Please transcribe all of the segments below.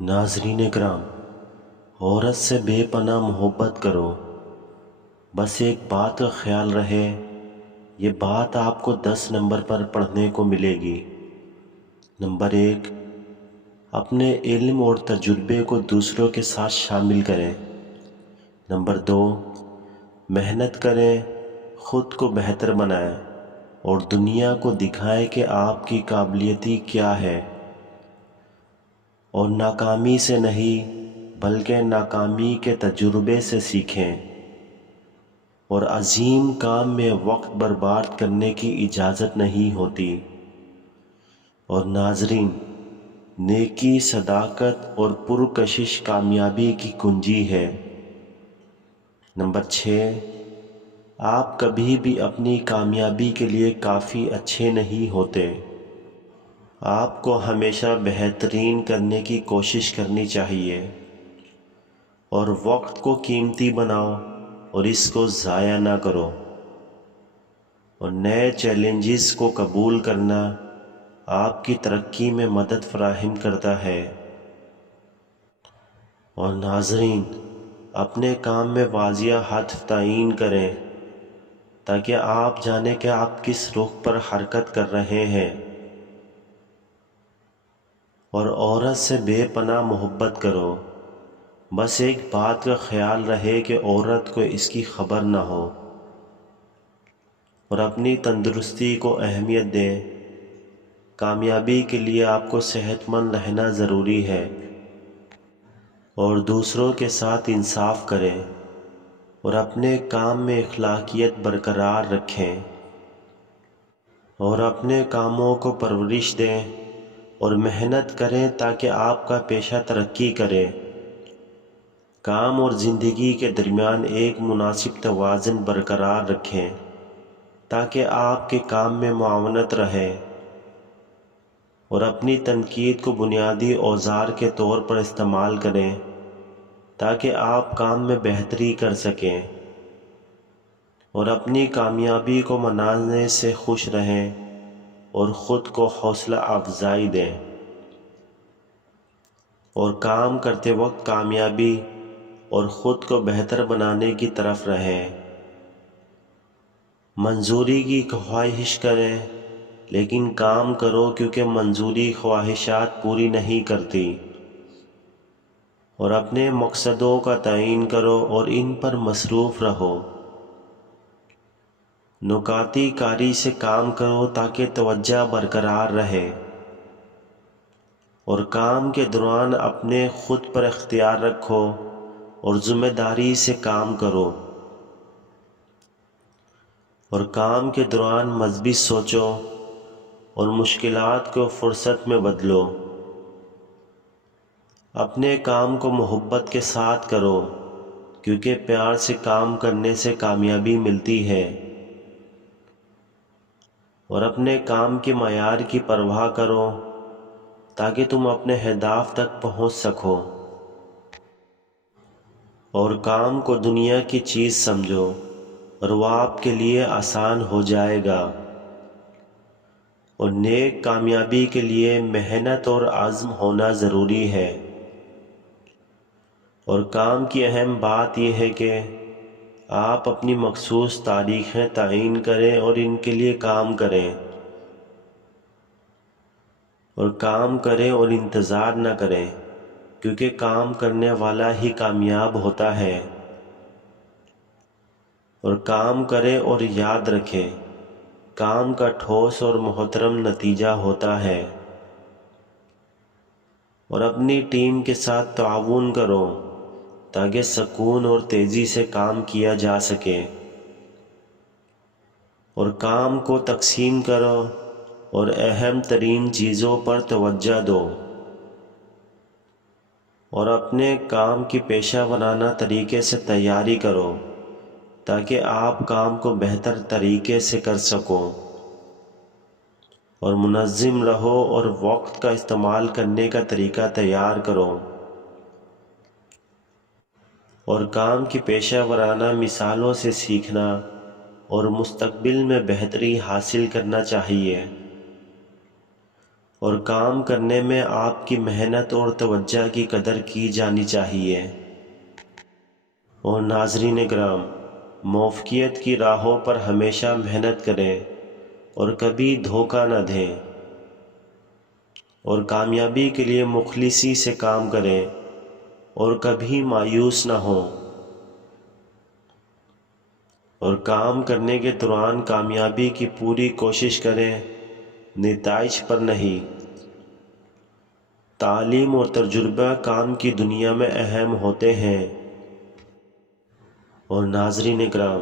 नाज़रीन इकराम, औरत से बेपनाह मोहब्बत करो। बस एक बात का ख्याल रहे, ये बात आपको 10 नंबर पर पढ़ने को मिलेगी। नंबर 1, अपने इल्म और तजुर्बे को दूसरों के साथ शामिल करें। नंबर 2, मेहनत करें, ख़ुद को बेहतर बनाएं और दुनिया को दिखाएं कि आपकी काबिलियत क्या है। और नाकामी से नहीं बल्कि नाकामी के तजुर्बे से सीखें। और अजीम काम में वक्त बर्बाद करने की इजाज़त नहीं होती। और नाज़रीन, नेकी, सदाकत और पुरकशिश कामयाबी की कुंजी है। नंबर 6, आप कभी भी अपनी कामयाबी के लिए काफ़ी अच्छे नहीं होते। आपको हमेशा बेहतरीन करने की कोशिश करनी चाहिए और वक्त को कीमती बनाओ और इसको ज़ाया ना करो। और नए चैलेंजेस को कबूल करना आपकी तरक्की में मदद फराहम करता है। और नाज़रीन, अपने काम में वाज़िया हदफ तयीन करें ताकि आप जानें कि आप किस रुख पर हरकत कर रहे हैं। और औरत से बेपनाह मोहब्बत करो। बस एक बात का ख्याल रहे कि औरत को इसकी खबर ना हो। और अपनी तंदुरुस्ती को अहमियत दें। कामयाबी के लिए आपको सेहतमंद रहना ज़रूरी है। और दूसरों के साथ इंसाफ करें और अपने काम में अखलाकियत बरकरार रखें। और अपने कामों को परवरिश दें और मेहनत करें ताकि आपका पेशा तरक्की करे। काम और ज़िंदगी के दरमियान एक मुनासिब तवाज़ुन बरकरार रखें ताकि आपके काम में मुआवनत रहे। और अपनी तनकीद को बुनियादी औजार के तौर पर इस्तेमाल करें ताकि आप काम में बेहतरी कर सकें। और अपनी कामयाबी को मनाने से खुश रहें और ख़ुद को हौसला अफजाई दें। और काम करते वक्त कामयाबी और ख़ुद को बेहतर बनाने की तरफ रहें। मंजूरी की ख्वाहिश करें लेकिन काम करो, क्योंकि मंजूरी ख्वाहिशात पूरी नहीं करती। और अपने मकसदों का तयीन करो और इन पर मसरूफ़ रहो। नुकाती कारी से काम करो ताकि तवज्जो बरकरार रहे। और काम के दौरान अपने ख़ुद पर इख्तियार रखो और ज़िम्मेदारी से काम करो। और काम के दौरान मज़बूत सोचो और मुश्किलात को फ़ुर्सत में बदलो। अपने काम को मोहब्बत के साथ करो, क्योंकि प्यार से काम करने से कामयाबी मिलती है। और अपने काम के मयार की परवाह करो ताकि तुम अपने हदाफ तक पहुंच सको। और काम को दुनिया की चीज़ समझो और वह आपके लिए आसान हो जाएगा। और नेक कामयाबी के लिए मेहनत और आज़्म होना ज़रूरी है। और काम की अहम बात यह है कि आप अपनी मखसूस तारीख़ें तयीन करें और इनके लिए काम करें। और काम करें और इंतज़ार न करें, क्योंकि काम करने वाला ही कामयाब होता है। और काम करें और याद रखें, काम का ठोस और मोहतरम नतीजा होता है। और अपनी टीम के साथ ताउन करो ताकि सुकून और तेज़ी से काम किया जा सके। और काम को तकसीम करो और अहम तरीन चीज़ों पर तवज्जो दो। और अपने काम की पेशा वराना तरीके से तैयारी करो ताकि आप काम को बेहतर तरीके से कर सको। और मुनज़्ज़म रहो और वक्त का इस्तेमाल करने का तरीका तैयार करो। और काम की पेशा वराना मिसालों से सीखना और मुस्तक़बिल में बेहतरी हासिल करना चाहिए। اور کام کرنے میں آپ کی محنت اور توجہ کی قدر کی جانی چاہیے۔ اور ناظرین کرام، موفقیت کی راہوں پر ہمیشہ محنت کریں اور کبھی دھوکہ نہ دیں، اور کامیابی کے لیے مخلصی سے کام کریں اور کبھی مایوس نہ ہوں، اور کام کرنے کے دوران کامیابی کی پوری کوشش کریں، نتائج پر نہیں۔ تعلیم اور تجربہ کام کی دنیا میں اہم ہوتے ہیں۔ اور ناظرین اکرام،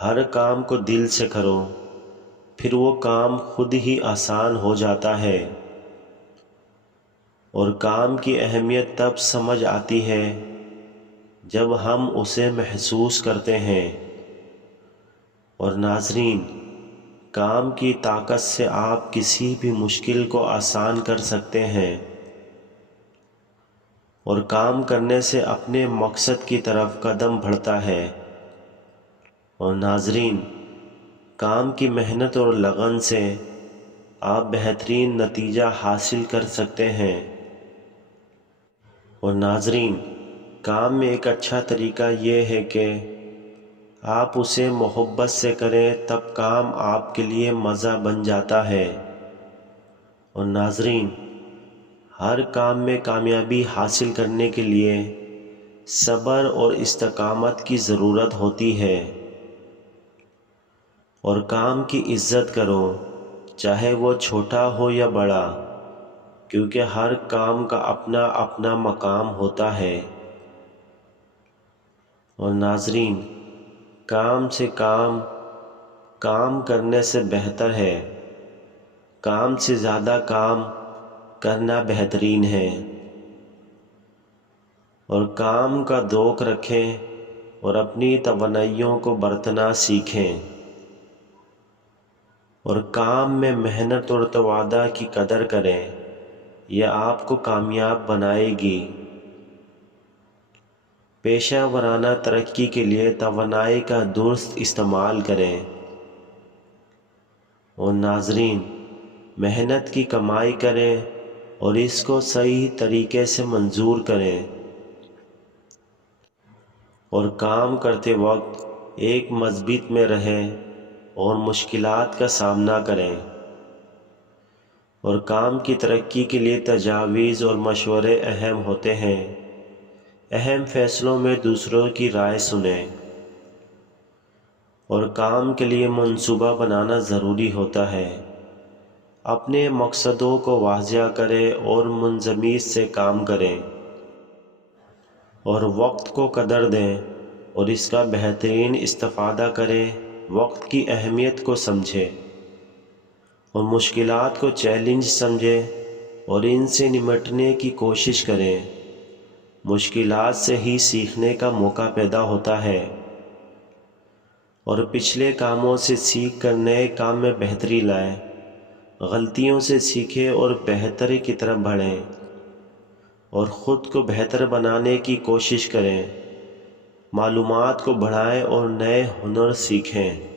ہر کام کو دل سے کرو، پھر وہ کام خود ہی آسان ہو جاتا ہے۔ اور کام کی اہمیت تب سمجھ آتی ہے جب ہم اسے محسوس کرتے ہیں۔ اور ناظرین، کام کی طاقت سے آپ کسی بھی مشکل کو آسان کر سکتے ہیں، اور کام کرنے سے اپنے مقصد کی طرف قدم بڑھتا ہے۔ اور ناظرین، کام کی محنت اور لگن سے آپ بہترین نتیجہ حاصل کر سکتے ہیں۔ اور ناظرین، کام میں ایک اچھا طریقہ یہ ہے کہ آپ اسے محبت سے کریں، تب کام آپ کے لیے مزہ بن جاتا ہے۔ اور ناظرین، ہر کام میں کامیابی حاصل کرنے کے لیے صبر اور استقامت کی ضرورت ہوتی ہے۔ اور کام کی عزت کرو، چاہے وہ چھوٹا ہو یا بڑا، کیونکہ ہر کام کا اپنا اپنا مقام ہوتا ہے۔ اور ناظرین، کام سے کام کرنے سے بہتر ہے، کام سے زیادہ کام کرنا بہترین ہے۔ اور کام کا ذوق رکھیں اور اپنی توانائیوں کو برتنا سیکھیں، اور کام میں محنت اور تواضع کی قدر کریں، یہ آپ کو کامیاب بنائے گی۔ پیشہ ورانہ ترقی کے لیے توانائی کا درست استعمال کریں۔ اور ناظرین، محنت کی کمائی کریں اور اس کو صحیح طریقے سے منظور کریں، اور کام کرتے وقت ایک مثبت میں رہیں اور مشکلات کا سامنا کریں۔ اور کام کی ترقی کے لیے تجاویز اور مشورے اہم ہوتے ہیں۔ اہم فیصلوں میں دوسروں کی رائے سنیں، اور کام کے لیے منصوبہ بنانا ضروری ہوتا ہے۔ اپنے مقصدوں کو واضح کریں اور منظمیت سے کام کریں، اور وقت کو قدر دیں اور اس کا بہترین استفادہ کریں۔ وقت کی اہمیت کو سمجھیں اور مشکلات کو چیلنج سمجھیں اور ان سے نمٹنے کی کوشش کریں۔ مشکلات سے ہی سیکھنے کا موقع پیدا ہوتا ہے، اور پچھلے کاموں سے سیکھ کر نئے کام میں بہتری لائیں۔ غلطیوں سے سیکھیں اور بہتری کی طرف بڑھیں، اور خود کو بہتر بنانے کی کوشش کریں۔ معلومات کو بڑھائیں اور نئے ہنر سیکھیں۔